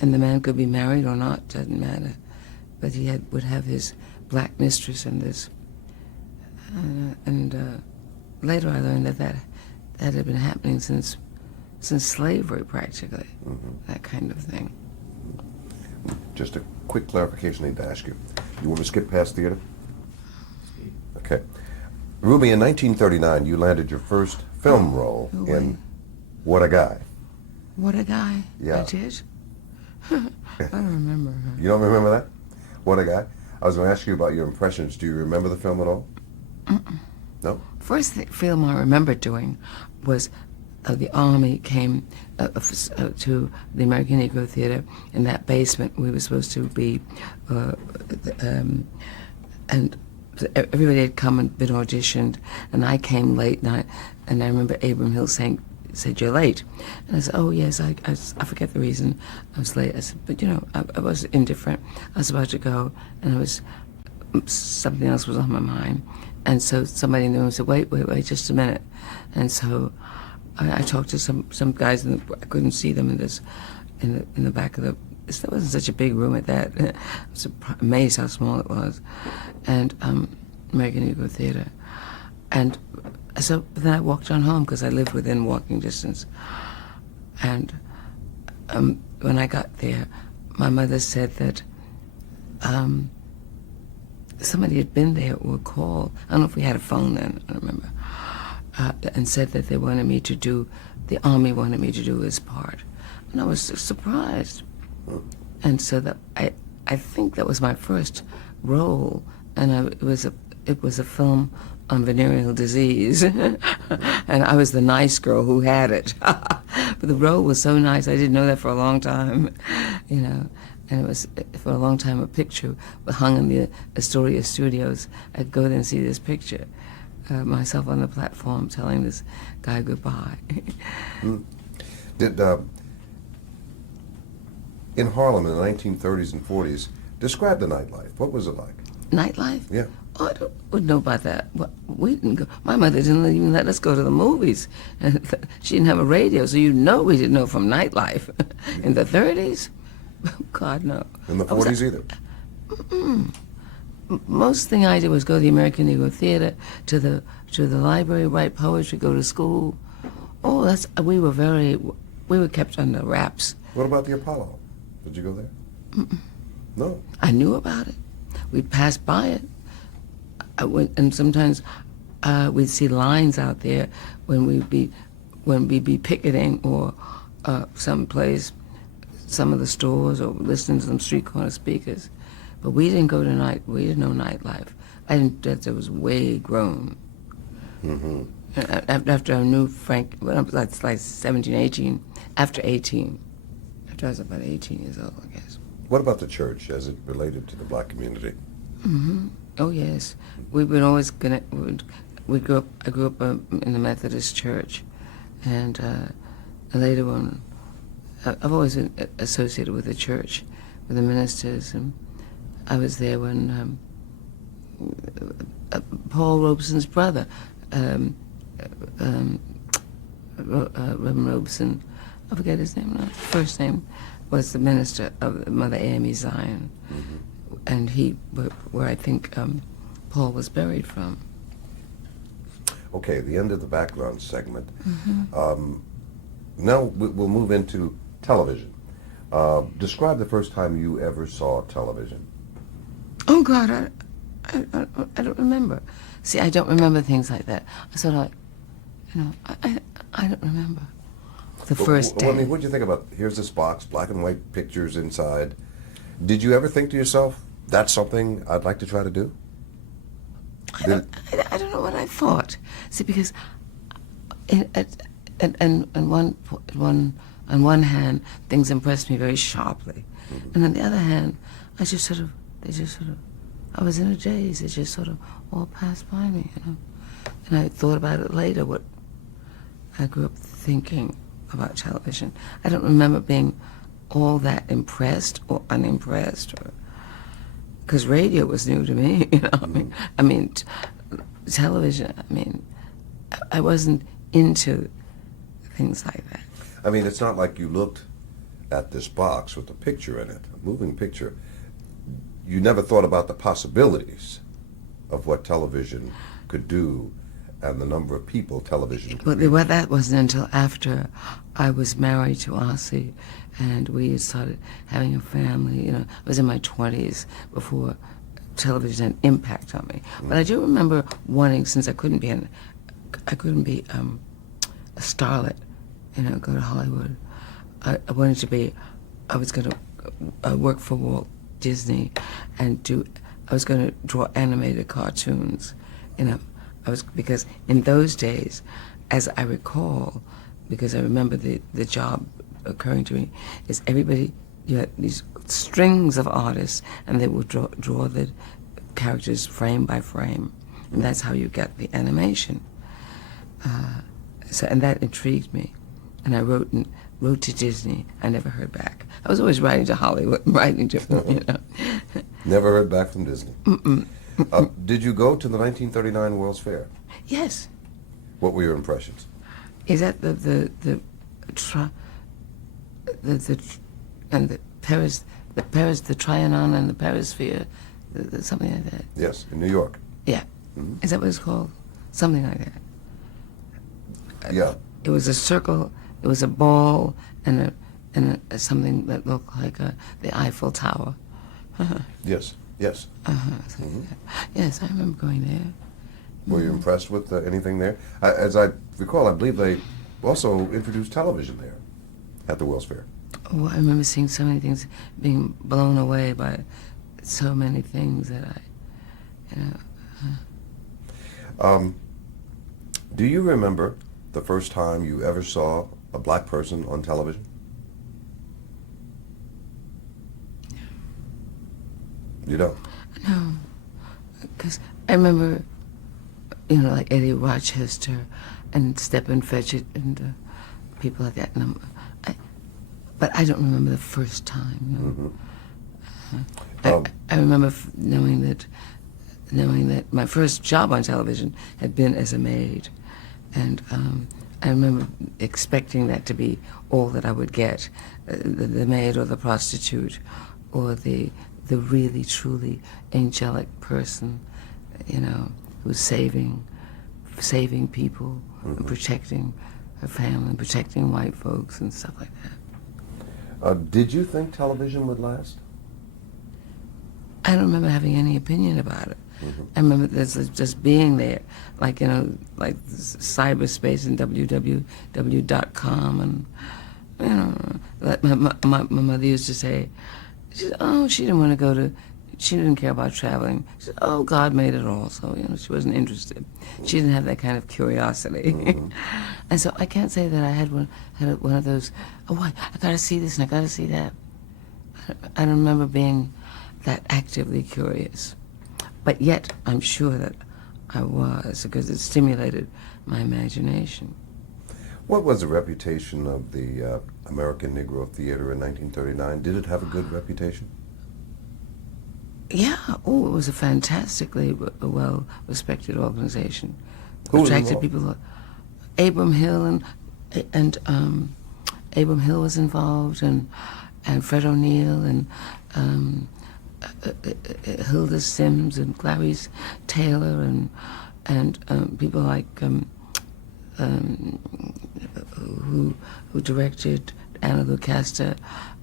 and the man could be married or not, doesn't matter. But he would have his black mistress in this. Later I learned that had been happening since slavery, practically, that kind of thing. Just a quick clarification I need to ask you. You want to skip past theater? Okay. Ruby, in 1939, you landed your first film role in What a Guy. What a Guy? Yeah. I did? I don't remember. You don't remember that? What a Guy? I was going to ask you about your impressions. Do you remember the film at all? No? First film I remember doing was the Army came to the American Negro Theatre in that basement. We were supposed to be, and everybody had come and been auditioned, and I came late, and I remember Abram Hill said, "You're late." And I said, "Oh, yes, I forget the reason I was late." I said, "But, you know, I was indifferent. I was about to go, and something else was on my mind." And so somebody in the room said, wait, just a minute. And so I talked to some guys, and I couldn't see them in the back of the. It wasn't such a big room at that. I was amazed how small it was, and American Negro Theatre, and so then I walked on home because I lived within walking distance, and when I got there, my mother said that somebody had been there or called. I don't know if we had a phone then. I don't remember. And said that they wanted me to do, the Army wanted me to do his part. And I was surprised. And so that I think that was my first role, and it was a film on venereal disease, and I was the nice girl who had it. But the role was so nice, I didn't know that for a long time, you know. And it was, for a long time, a picture hung in the Astoria studios. I'd go there and see this picture, myself on the platform telling this guy goodbye. Did, in Harlem in the 1930s and 40s, describe the nightlife. What was it like? Nightlife? Yeah. Oh, I wouldn't know about that. We didn't go. My mother didn't even let us go to the movies. She didn't have a radio, so we didn't know from nightlife. In the 30s? God, no. In the 40s either? Most thing I did was go to the American Negro Theatre, to the library, write poetry, go to school. Oh, we were kept under wraps. What about the Apollo? Did you go there? No. I knew about it. We'd pass by it. And sometimes we'd see lines out there when we'd be picketing or someplace, some of the stores, or listening to some street corner speakers. But we didn't go to we didn't know nightlife. I didn't, that was way grown. After I knew Frank, when I was like 17, 18, after 18, after I was about 18 years old, I guess. What about the church as it related to the black community? Oh, yes. We've been always connected. I grew up in the Methodist church, and later on, I've always been associated with the church, with the ministers, and I was there when Paul Robeson's brother, Reverend Robeson, I forget his name now, first name, was the minister of Mother AME Zion, and where I think Paul was buried from. Okay, the end of the background segment. Now we'll move into television. Describe the first time you ever saw television. Oh God, I don't remember. See, I don't remember things like that. So I don't remember the first day. Well, I mean, what did you think about, here's this box, black and white pictures inside. Did you ever think to yourself, that's something I'd like to try to do? I don't know what I thought. See, because on one hand, things impressed me very sharply, and on the other hand, I was in a daze. It just sort of all passed by me, you know. And I thought about it later. What I grew up thinking about television. I don't remember being all that impressed or unimpressed, because radio was new to me. You know, I mean, television. I mean, I wasn't into things like that. I mean, it's not like you looked at this box with a picture in it, a moving picture, you never thought about the possibilities of what television could do and the number of people television could reach. Well, that wasn't until after I was married to Ossie, and we started having a family. You know, I was in my 20s before television had impact on me. But I do remember wanting, since I couldn't be a starlet, you know, go to Hollywood. I wanted to be. I was going to work for Walt Disney, and I was going to draw animated cartoons, you know. Because in those days, as I recall, because I remember the job occurring to me, is everybody, you had these strings of artists, and they would draw the characters frame by frame, and that's how you get the animation. And that intrigued me, and I wrote to Disney. I never heard back. I was always writing to Hollywood, writing to, you know. Never heard back from Disney. Did you go to the 1939 World's Fair? Yes. What were your impressions? Is that the Trianon and the Perisphere, something like that? Yes, in New York. Yeah. Mm-hmm. Is that what it's called? Something like that. Yeah. It was a circle. It was a ball and something that looked like the Eiffel Tower. Yes. Yes. Mm-hmm. Yes, I remember going there. Were you impressed with anything there? As I recall, I believe they also introduced television there at the World's Fair. Oh, I remember seeing so many things, being blown away by so many things that Do you remember the first time you ever saw a black person on television? You don't? No, because I remember, you know, like Eddie Rochester and Stephen Fetchit and people like that. But I don't remember the first time. No. Mm-hmm. I remember knowing that my first job on television had been as a maid, and I remember expecting that to be all that I would get, the maid or the prostitute, or the really truly angelic person, you know, who's saving people, Mm-hmm. and protecting her family, and protecting white folks and stuff like that. Did you think television would last? I don't remember having any opinion about it. Mm-hmm. I remember just being there, like, you know, like cyberspace and www.com, and, you know, like my mother used to say, she said, oh, she didn't care about traveling. She said, oh, God made it all, so, you know, she wasn't interested. She didn't have that kind of curiosity. Mm-hmm. And so I can't say that I had one of those, oh, I gotta see this and I gotta see that. I don't remember being that actively curious. But yet, I'm sure that I was, because it stimulated my imagination. What was the reputation of the American Negro Theatre in 1939? Did it have a good reputation? Yeah, it was a fantastically well-respected organization. Who was Attracted involved? people. Abram Hill and Abram Hill was involved, and Fred O'Neill, and Hilda Sims and Clarice Taylor, and people like who directed Anna Lucasta,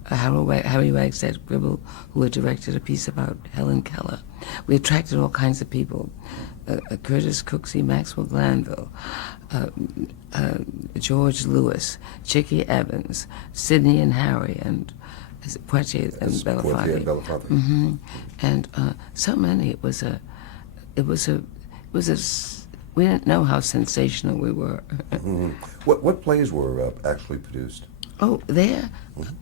Harry Wagstaff Gribble, who had directed a piece about Helen Keller. We attracted all kinds of people. Curtis Cooksey, Maxwell Glanville, George Lewis, Chickie Evans, Sidney and Harry, and Poitier and Belafonte. Mm-hmm. And so many. It was a. We didn't know how sensational we were. Mm-hmm. What plays were actually produced? Oh, there?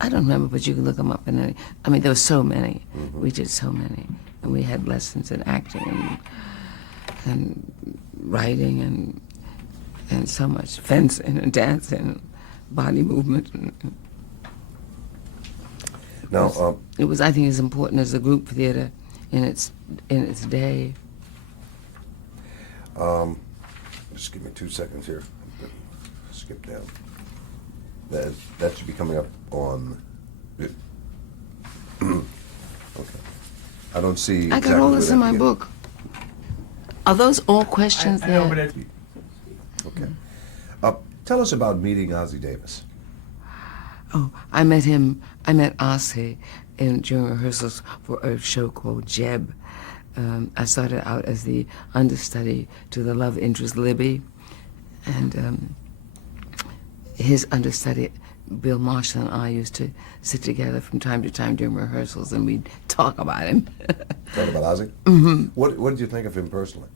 I don't remember, but you can look them up. There were so many. Mm-hmm. We did so many, and we had lessons in acting and writing and so much fencing and dancing, and body movement. Now, it was, I think, as important as the group theater in its day. Just give me 2 seconds here. Skip down. That should be coming up on Okay. I don't see. I got all this in my book. Are those all questions I know, but there? it's, Okay. Tell us about meeting Ossie Davis. Oh, I met him. I met Ossie during rehearsals for a show called Jeb. I started out as the understudy to the love interest Libby, and his understudy Bill Marshall and I used to sit together from time to time during rehearsals, and we'd talk about him. Talk about Ossie? Mm-hmm. What did you think of him personally?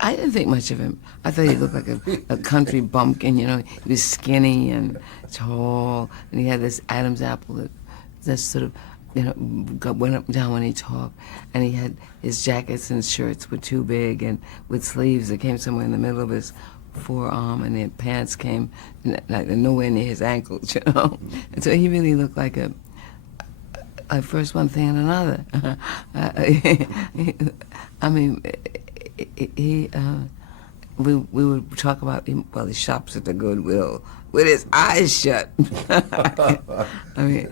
I didn't think much of him. I thought he looked like a country bumpkin, you know. He was skinny and tall, and he had this Adam's apple that sort of, you know, went up and down when he talked. And he had his jackets and shirts were too big and with sleeves that came somewhere in the middle of his forearm, and the pants came like nowhere near his ankles, you know. And so he really looked like a first one thing and another. I mean, we would talk about him while he shops at the Goodwill with his eyes shut. I mean,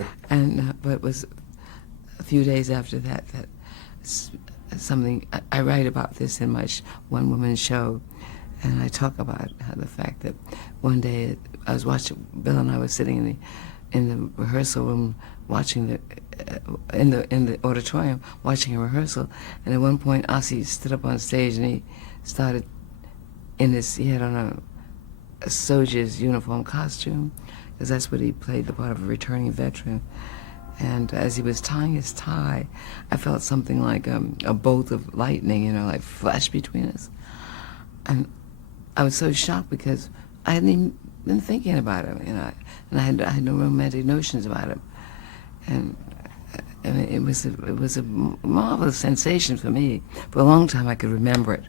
but it was a few days after that something I write about this in my one-woman show, and I talk about the fact that one day I was watching Bill and I were sitting in the rehearsal room watching in the auditorium watching a rehearsal, and at one point Ossie stood up on stage and he started he had on a soldier's uniform costume, because that's what he played, the part of a returning veteran. And as he was tying his tie, I felt something like a bolt of lightning, you know, like flash between us. And I was so shocked because I hadn't even been thinking about him, you know, and I had no romantic notions about him. And I mean, it was a marvelous sensation for me. For a long time, I could remember it.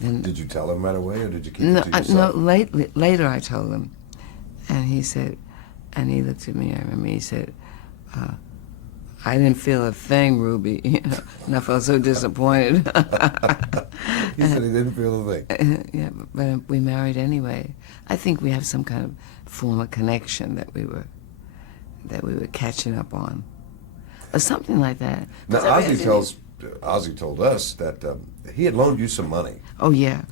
Then, did you tell him right away, or did you keep it to yourself? No, later I told him, and he said, and he looked at me. I remember he said, "I didn't feel a thing, Ruby," you know, and I felt so disappointed. He said he didn't feel a thing. Yeah, but we married anyway. I think we have some kind of form of connection that we were catching up on, or something like that. Now, Ossie told us that he had loaned you some money. Oh yeah.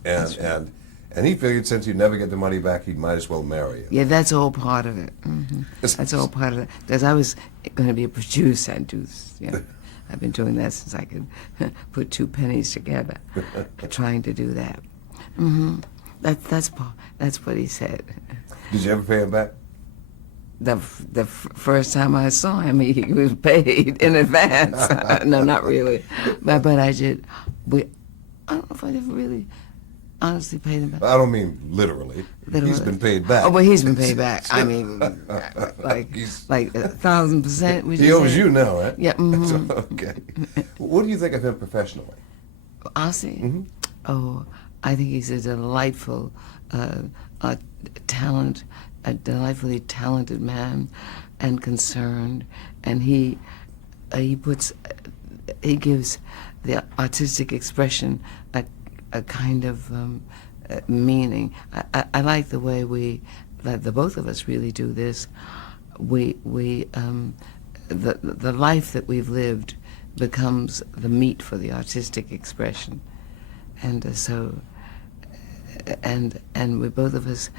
And he figured since you'd never get the money back, he might as well marry you. Yeah, that's all part of it. Mm-hmm. That's all part of it. Because I was going to be a producer. I've been doing that since I could put two pennies together, trying to do that. Mm-hmm. That's what he said. Did you ever pay him back? The first time I saw him, he was paid in advance. No, not really, but I did. I don't know if I ever really honestly paid him back. I don't mean literally. He's been paid back. Oh, but he's been paid back. I mean, like 1,000%. He owes you now, right? Yeah. Mm-hmm. Okay. What do you think of him professionally? Ossie? Mm-hmm. Oh, I think he's a delightful talent, a delightfully talented man, and concerned, and he gives the artistic expression a kind of meaning. I like the way the both of us really do this. The life that we've lived becomes the meat for the artistic expression, and and we both of us.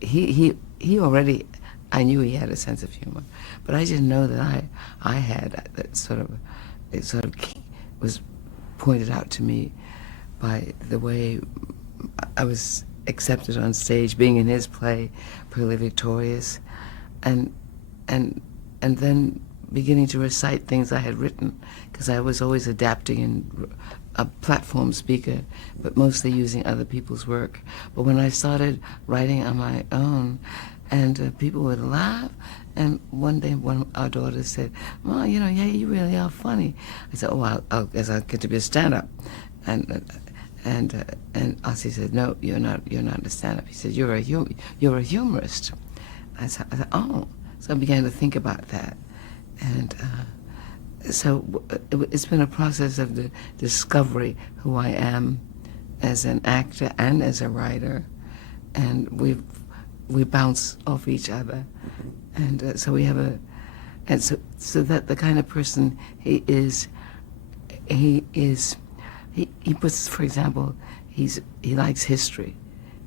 He already, I knew he had a sense of humor, but I didn't know that I had that it sort of was pointed out to me by the way I was accepted on stage, being in his play, Pearly Victorious, and then beginning to recite things I had written, because I was always adapting and a platform speaker, but mostly using other people's work. But when I started writing on my own, and people would laugh, and one day one of our daughters said, "Ma, you really are funny." I said, "Oh, I'll get to be a stand-up," and Ossie said, "No, you're not a stand-up." He said, "You're a humorist." I said, "Oh," so I began to think about that, and. So it's been a process of the discovery who I am as an actor and as a writer, and we bounce off each other, and so we have And so that the kind of person he puts, for example, he likes history,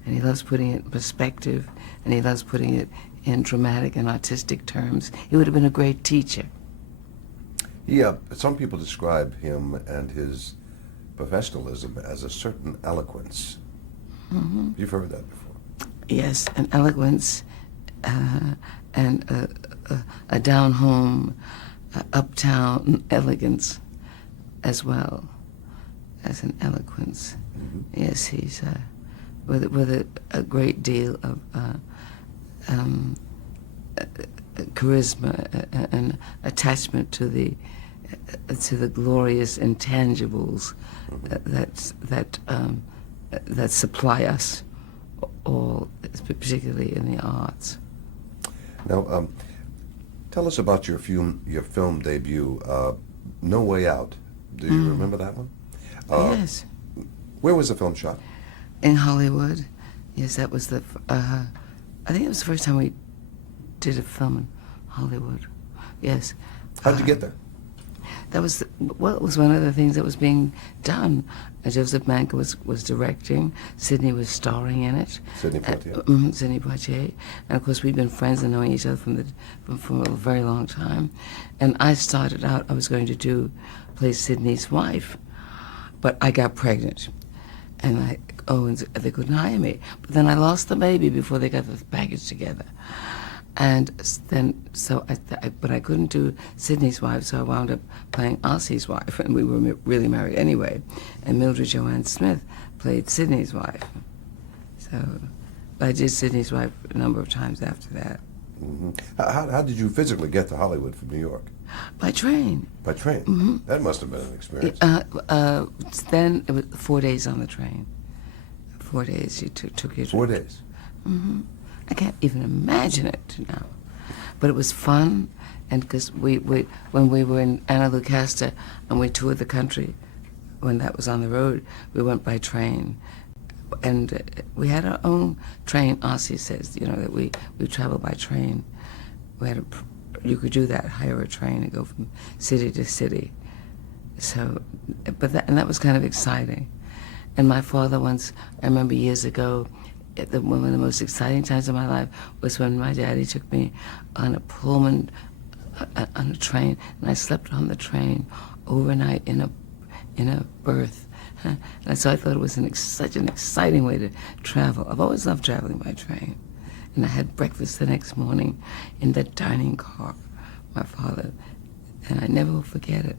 and he loves putting it in perspective, and he loves putting it in dramatic and artistic terms. He would have been a great teacher. Some people describe him and his professionalism as a certain eloquence. Mm-hmm. You've heard that before. Yes, an eloquence and a down-home, uptown elegance as well as an eloquence. Mm-hmm. Yes, he's with a great deal of charisma and attachment to the glorious intangibles that supply us all, particularly in the arts. Now, tell us about your film debut, No Way Out. Do you remember that one? Yes. Where was the film shot? In Hollywood. Yes, that was I think it was the first time we did a film in Hollywood. Yes. How'd you get there? That was, it was one of the things that was being done. Joseph Mankiw was directing. Sidney was starring in it. Sidney Poitier. Sidney Poitier. And of course, we'd been friends and knowing each other from a very long time. And I started out, I was going to play Sidney's wife, but I got pregnant. And they couldn't hire me. But then I lost the baby before they got the package together. And then, but I couldn't do Sidney's wife, so I wound up playing Ossie's wife, and we were really married anyway. And Mildred Joanne Smith played Sidney's wife. So I did Sidney's wife a number of times after that. Mm-hmm. How did you physically get to Hollywood from New York? By train. By train? Mm-hmm. That must have been an experience. Then it was 4 days on the train. 4 days you took your 4 days? Mm-hmm. I can't even imagine it now, but it was fun, and because when we were in Andalucasta and we toured the country, when that was on the road, we went by train, and we had our own train. Ossie says, that we traveled by train. You could do that, hire a train and go from city to city. So, that was kind of exciting. And my father once, I remember years ago, one of the most exciting times of my life was when my daddy took me on a Pullman, on a train, and I slept on the train overnight in a berth. And so I thought it was such an exciting way to travel. I've always loved traveling by train. And I had breakfast the next morning in that dining car, my father, and I never will forget it,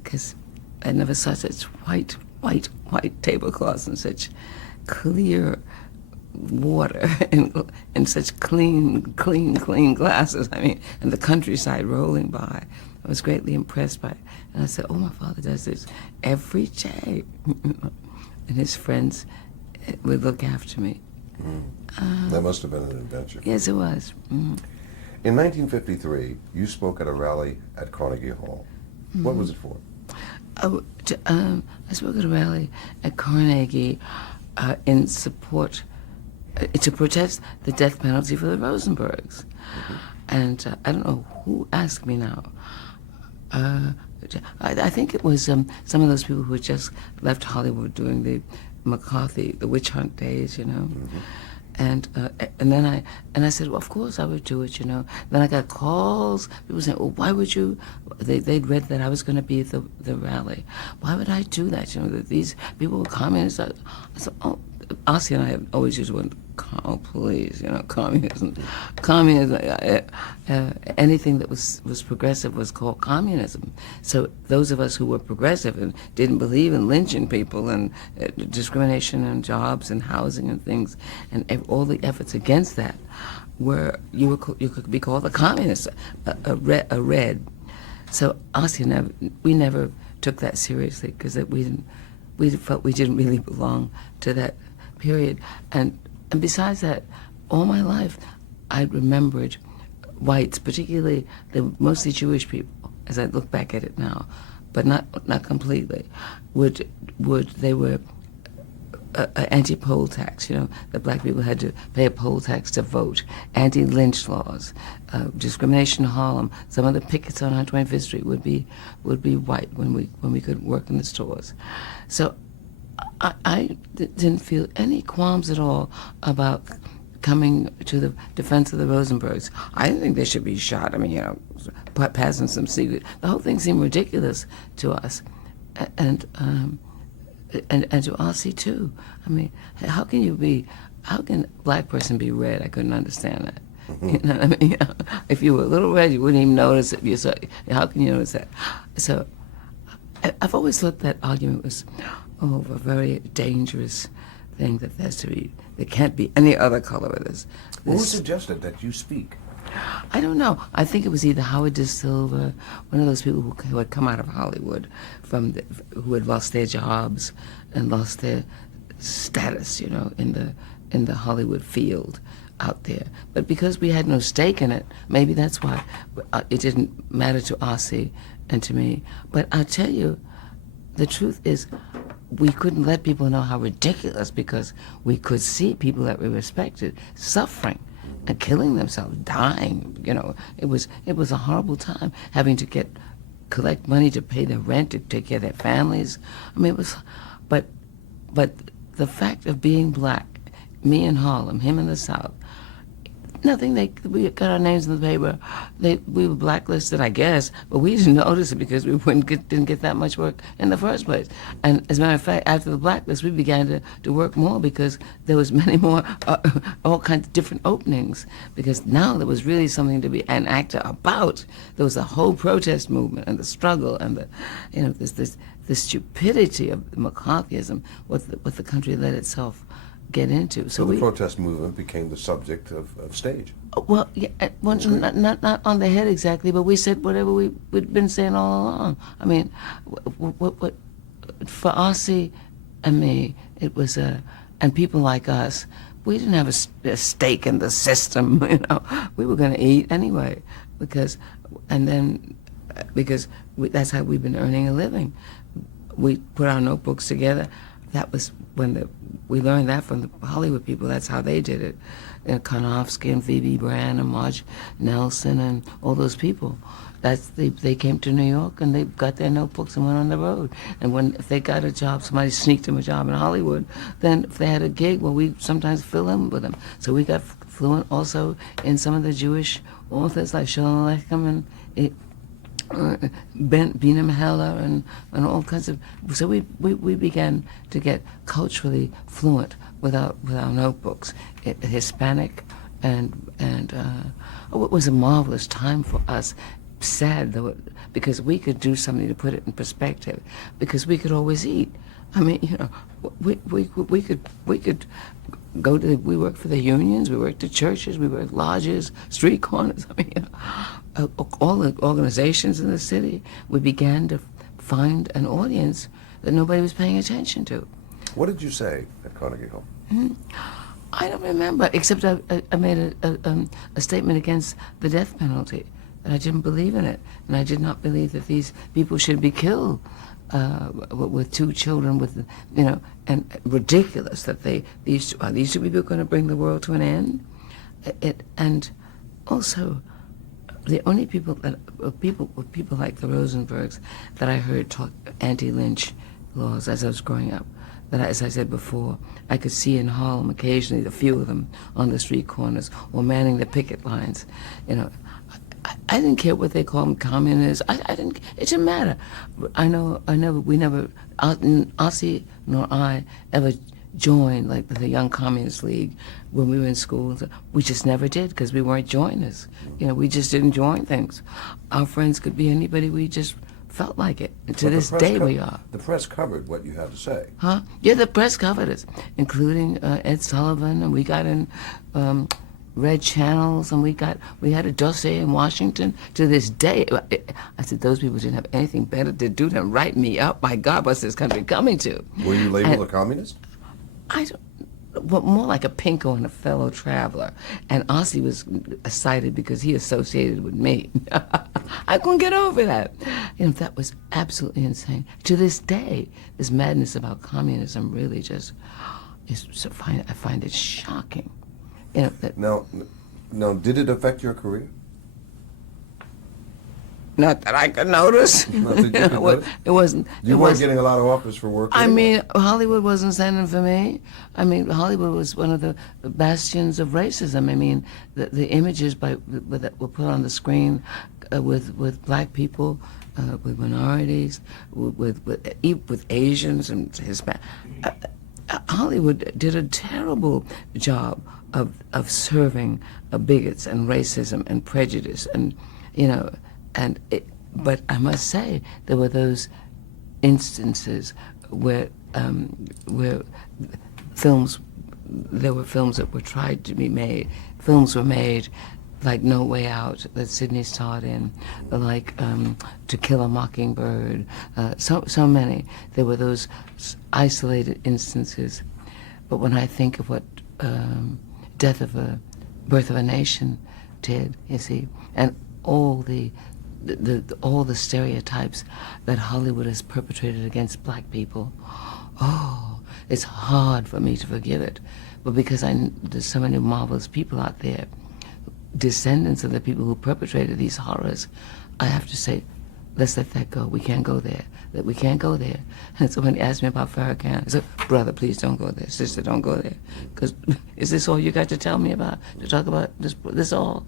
because I never saw such white tablecloths and such clear water and such clean glasses. I mean, and the countryside rolling by. I was greatly impressed by it. And I said, oh, my father does this every day. And his friends would look after me. That must have been an adventure. Yes, it was. In 1953, you spoke at a rally at Carnegie Hall. What was it for? I spoke at a rally at Carnegie in support, to protest the death penalty for the Rosenbergs. And I don't know who asked me now. I think it was some of those people who had just left Hollywood during the McCarthy, the witch hunt days, And then I said, well, of course I would do it, Then I got calls. People saying, well, why would you? They'd read that I was going to be at the rally. Why would I do that? That these people were communists. I said, oh, Ossie and I have always used one. Oh, please, communism. Anything that was progressive was called communism. So those of us who were progressive and didn't believe in lynching people and discrimination in jobs and housing and things, and all the efforts against that, you could be called a communist, a red. So Ossie we never took that seriously, because we felt we didn't really belong to that period. And besides that, all my life, I'd remembered whites, particularly the mostly Jewish people, as I look back at it now, but not completely, they were anti-poll tax, that black people had to pay a poll tax to vote, anti-lynch laws, discrimination in Harlem. Some of the pickets on 125th Street would be white when we could work in the stores. So I didn't feel any qualms at all about coming to the defense of the Rosenbergs. I didn't think they should be shot. I mean, passing some secret. The whole thing seemed ridiculous to us, and to Ossie too. I mean, how can a black person be red? I couldn't understand that. You know what I mean? If you were a little red, you wouldn't even notice it. How can you notice that? So I've always thought that argument was a very dangerous thing, that there can't be any other color of this. Who suggested that you speak? I don't know. I think it was either Howard De Silva, one of those people who had come out of Hollywood, who had lost their jobs and lost their status, in the Hollywood field out there. But because we had no stake in it, maybe that's why it didn't matter to Ossie and to me. But I'll tell you, the truth is, we couldn't let people know how ridiculous, because we could see people that we respected suffering and killing themselves, dying. It was a horrible time, having to collect money to pay their rent, to take care of their families. I mean, it was, but the fact of being black, me in Harlem, him in the South, nothing. We got our names in the paper. We were blacklisted, I guess, but we didn't notice it because we didn't get that much work in the first place. And as a matter of fact, after the blacklist, we began to work more, because there was many more, all kinds of different openings. Because now there was really something to be an actor about. There was a whole protest movement and the struggle and the stupidity of McCarthyism, what the country let itself get into. So the protest movement became the subject of stage. Well, yeah, not on the head exactly, but we said whatever we'd been saying all along. I mean, what for Ossie and me, it was and people like us, we didn't have a stake in the system. We were going to eat anyway, because that's how we've been earning a living. We put our notebooks together. That was when we learned that from the Hollywood people. That's how they did it. Konofsky and Phoebe Brand and Marge Nelson and all those people. They came to New York and they got their notebooks and went on the road. And if they got a job, somebody sneaked them a job in Hollywood, then if they had a gig, well, we sometimes fill in with them. So we got fluent also in some of the Jewish authors like Shalom Aleichem and Bina Mahela and all kinds of. So we began to get culturally fluent with our notebooks. Hispanic and it was a marvelous time for us. Sad though, because we could do something to put it in perspective, because we could always eat. I mean, we could go to. We worked for the unions. We worked at churches. We worked lodges, street corners. I mean, all the organizations in the city. We began to find an audience that nobody was paying attention to. What did you say at Carnegie Hall? I don't remember, except I made a statement against the death penalty, that I didn't believe in it, and I did not believe that these people should be killed with two children, and ridiculous that these two people are going to bring the world to an end. And also, the only people like the Rosenbergs that I heard talk anti-lynch laws as I was growing up, that, as I said before, I could see in Harlem occasionally, a few of them on the street corners or manning the picket lines. I didn't care what they called them, communists. I didn't. It didn't matter. We never, Ossie nor I ever joined like the Young Communist League when we were in school. We just never did, because we weren't joiners. We just didn't join things. Our friends could be anybody. We just felt like it. And to this day we are. The press covered what you had to say. Huh? Yeah, the press covered us, including Ed Sullivan, and we got in red channels, and we had a dossier in Washington. To this day, I said, those people didn't have anything better to do than write me up. My God, what's this country coming to? Were you labeled a communist? Well, more like a pinko and a fellow traveler. And Ossie was cited because he associated with me. I couldn't get over that. That was absolutely insane. To this day, this madness about communism really just, I find it shocking. You know, that Now, did it affect your career? not that I could notice. Not that you could notice? It wasn't. You weren't getting a lot of offers for work. I anyway. mean, Hollywood wasn't sending for me. I mean, Hollywood was one of the bastions of racism. I mean, the images that were put on the screen with black people, with minorities, with Asians and Hispanic. Hollywood did a terrible job of serving bigots and racism and prejudice, and but I must say there were those instances where there were films that were tried to be made. Films were made like No Way Out that Sidney starred in, like To Kill a Mockingbird, so many. There were those isolated instances. But when I think of what Birth of a Nation did, you see, and all the stereotypes that Hollywood has perpetrated against black people, it's hard for me to forgive it. But because there's so many marvelous people out there, descendants of the people who perpetrated these horrors, I have to say, let's let that go. We can't go there. That we can't go there. And somebody asked me about Farrakhan. I said, brother, please don't go there. Sister, don't go there. Because is this all you got to tell me about? To talk about this all?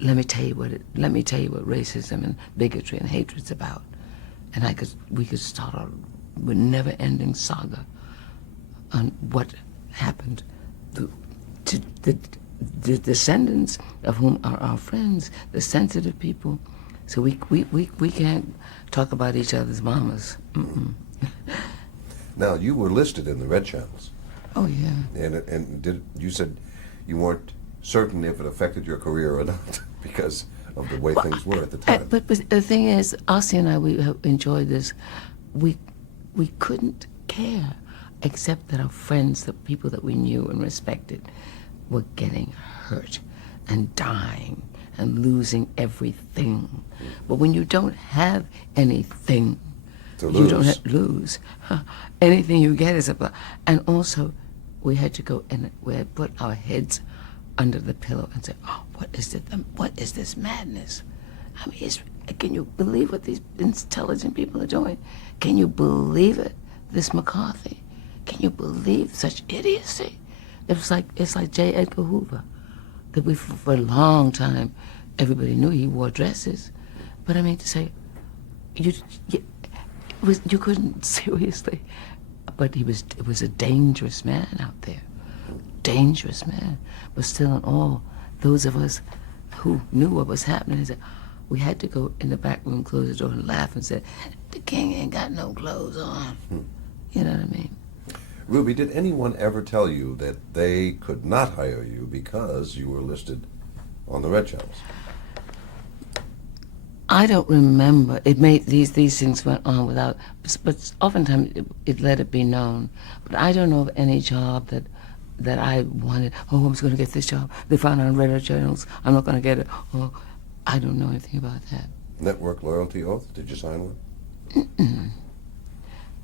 Let me tell you what racism and bigotry and hatred's about. And we could start a never-ending saga on what happened to the descendants of whom are our friends, the sensitive people. So we can't talk about each other's mamas. Mm-mm. Now, you were listed in the red channels. Oh yeah. And you said you weren't certain if it affected your career or not because of the way things were at the time. But the thing is, Ossie and I, we have enjoyed this. We couldn't care, except that our friends, the people that we knew and respected, were getting hurt and dying and losing everything. But when you don't have anything, you don't have to lose. Anything you get is a... And also, we had to go and we had put our heads under the pillow and say, oh, what is this madness? I mean, can you believe what these intelligent people are doing? Can you believe it? This McCarthy. Can you believe such idiocy? It's like J. Edgar Hoover, that for a long time, everybody knew he wore dresses. But I mean to say, you couldn't seriously. But it was a dangerous man out there, dangerous man. But still, in all, those of us who knew what was happening, we had to go in the back room, close the door, and laugh and say, "The king ain't got no clothes on." You know what I mean? Ruby, did anyone ever tell you that they could not hire you because you were listed on the red channels? I don't remember. It made these things went on without, but oftentimes it let it be known. But I don't know of any job that I wanted. Oh, I was going to get this job. They found it on red channels. I'm not going to get it. Oh, I don't know anything about that. Network loyalty oath? Did you sign one? Mm-mm.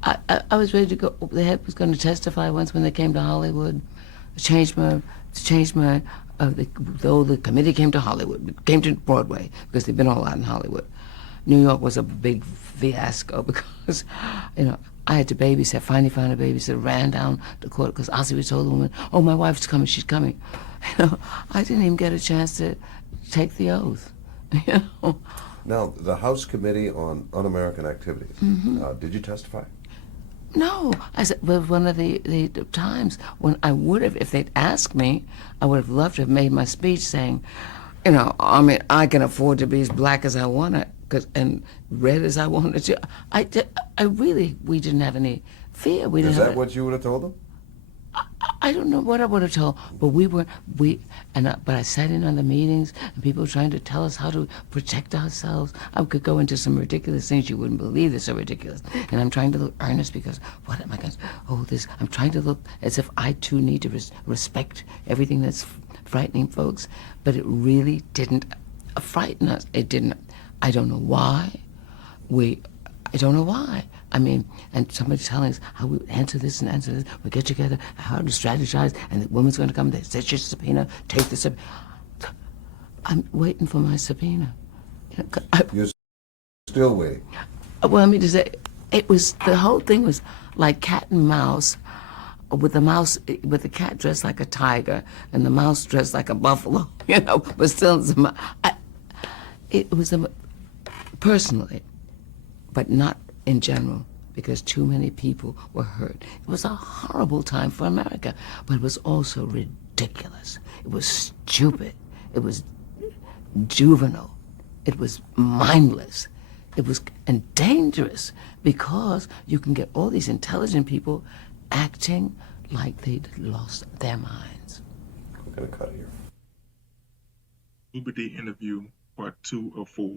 I was ready to go. The head was going to testify once when they came to Hollywood. The committee came to Hollywood, came to Broadway, because they've been all out in Hollywood. New York was a big fiasco because, I had to babysit. Finally found a babysitter, ran down to court because Ossie was told the woman, "Oh, my wife's coming, she's coming." I didn't even get a chance to take the oath. Now, the House Committee on Un-American Activities, did you testify? No, I said, well, one of the times when I would have, if they'd asked me, I would have loved to have made my speech saying, I mean, I can afford to be as black as I want to, and red as I wanted to. We didn't have any fear. Is that what you would have told them? I don't know what I would have told, but but I sat in on the meetings, and people were trying to tell us how to protect ourselves. I could go into some ridiculous things you wouldn't believe. They're so ridiculous. And I'm trying to look earnest because, what am I going to, I'm trying to look as if I too need to respect everything that's frightening folks. But it really didn't frighten us. It didn't. I don't know why. I don't know why. I mean, and somebody telling us how we answer this and answer this. We get together, how to strategize, and the woman's going to come. They set your subpoena. Take the subpoena. I'm waiting for my subpoena. You know, You're still waiting. well, I mean to say, it was the whole thing was like cat and mouse, with the cat dressed like a tiger and the mouse dressed like a buffalo. You know, but still, it was personally, but not in general, because too many people were hurt. It was a horrible time for America, but it was also ridiculous. It was stupid. It was juvenile. It was mindless. It was and dangerous, because you can get all these intelligent people acting like they'd lost their minds. We're going to cut here. Ruby Dee interview, part 2 of 4.